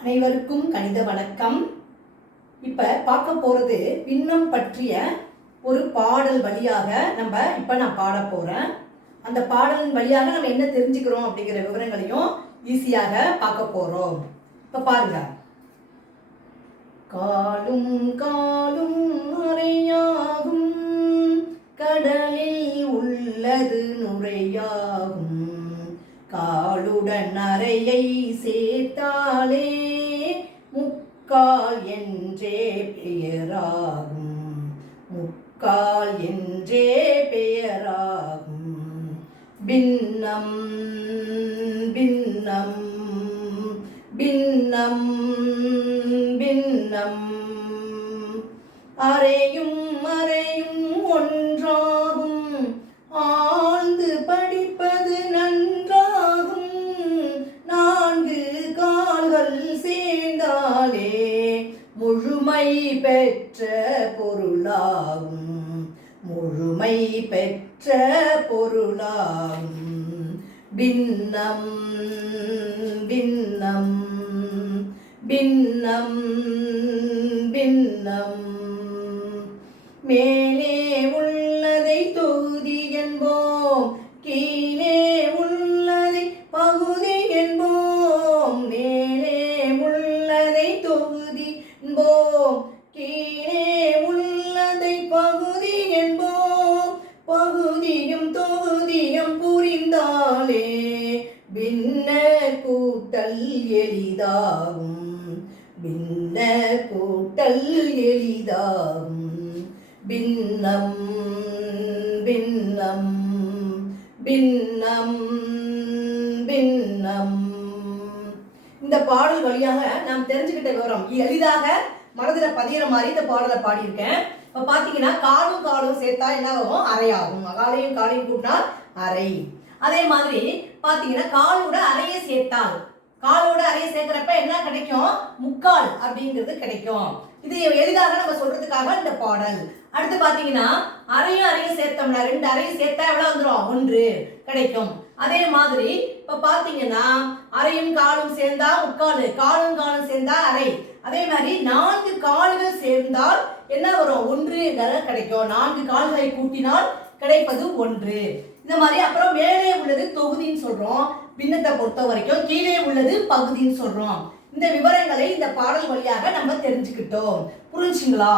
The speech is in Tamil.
அனைவருக்கும் கணித வணக்கம். இப்ப பார்க்க போறது பின்னம் பற்றிய ஒரு பாடல் வழியாக நான் பாட போறேன். அந்த பாடலின் வழியாக நம்ம என்ன தெரிஞ்சுக்கிறோம் அப்படிங்கிற விவரங்களையும் ஈஸியாக பார்க்க போறோம். இப்ப பாருங்க. காலும் காலும் நுரையாகும், கடலில் உள்ளது நுரையாகும், காலுடன் அறையை சேர்த்தாலே முக்கால் என்றே பெயராகும், முக்கால் என்றே பெயராகும். பின்னம் பின்னம் பின்னம் பின்னம் அறையும் அறையும் ஒன்றாகும், ஆழ்ந்து படிப்பது நன்றாகும், நான்கு கால்கள் சேர்ந்தாலே முழுமை பெற்ற பொருளாகும், முழுமை பெற்ற பொருளாகும். பின்னம் பின்னம் பின்னம் பின்னம் மேலே உள்ளதை தொகுதி என்போம், கீழே உள்ளதை பகுதி என்போம். மேலே உள்ளதை தொகுதி என்போம், கீழே உள்ளதை பகுதி என்போம். பகுதியும் தொகுதியும் புரிந்தாலே பின்ன கூட்டல் எளிதாகும், பின்ன கூட்டல் எளிதாகும். பின்னம் பின்னம் பின்னம் பின்னம். இந்த பாடல் வழியாக நாம் தெரிஞ்சுக்கிட்ட விவரம் எளிதாக மனதில் பதிகிற மாதிரி இந்த பாடலை பாடியிருக்கேன். இப்போ பார்த்தீங்கன்னா காலும் காலும் சேர்த்தா என்ன ஆகும்? அரையாகும். காலையும் காலையும் கூட்டினால் அரை. அதே மாதிரி பார்த்தீங்கன்னா காலோட அறையை சேர்த்தால், காலோட அறையை சேர்க்கிறப்ப என்ன கிடைக்கும்? முக்கால் அப்படிங்கிறது கிடைக்கும். இது எளிதாக நம்ம சொல்றதுக்காக இந்த பாடல். அடுத்து பார்த்தீங்கன்னா அறையும் அறையும் சேர்த்தோம்னா ரெண்டு அறையும் சேர்த்தா எவ்வளவு வந்துடும்? ஒன்று கிடைக்கும். அதே மாதிரி இப்ப பாத்தீங்கன்னா அறையும் காலும் சேர்ந்தா முக்கால், காலும் காலும் சேர்ந்தா அரை. அதே மாதிரி நான்கு கால்கள் சேர்ந்தால் என்ன வரும்? ஒன்று கிடைக்கும். நான்கு கால்களை கூட்டினால் கிடைப்பது ஒன்று. இந்த மாதிரி அப்புறம் மேலே உள்ளது தொகுதின்னு சொல்றோம், பின்னத்தை பொறுத்த வரைக்கும். கீழே உள்ளது பகுதின்னு சொல்றோம். இந்த விவரங்களை இந்த பாடல் வழியாக நம்ம தெரிஞ்சுக்கிட்டோம். புரிஞ்சுங்களா?